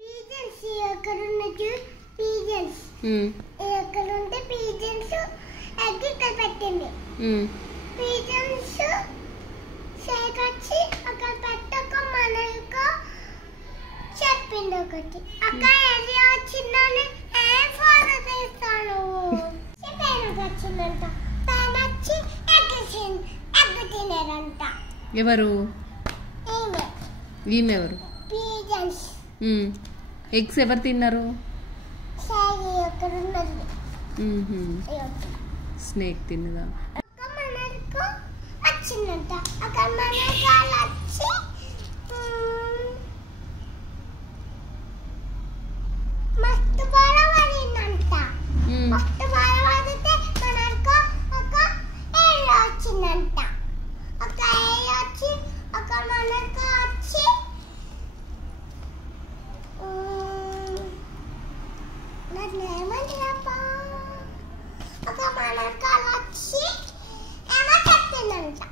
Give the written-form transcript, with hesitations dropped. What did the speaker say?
pigeons ఎక్కడున్నది pigeons ఎక్కడుంటే pigeons egg ఇక్కడ పెట్టింది పీజన్స్ సేకచ్చి అక్కడ పెట్టక మనకు చెప్పింది ఒకటి అక్క ఎల్లి వచ్చిందని ఏం ఫోటో తీస్తాను చెప్పాను వచ్చిందంట తనొచ్చి ఎగ్ తినేరంట ఎవరు ఈమె ఎవరు పీజన్స్ ఎగ్స్ ఎవరు తిన్నారు స్నేక్ తిన్నదా వచ్చిందంట అక్కడ మనకాలు వచ్చి మస్తు బాధపడిందంట మస్తు బాధపడితే మనకు ఒక ఏళ్ళు వచ్చిందంట ఒక ఏళ్ళు వచ్చి అక్కడ మనకు వచ్చి ఏమంటారప్పా ఒక మనకాలు వచ్చి ఏమో చెప్పిందంట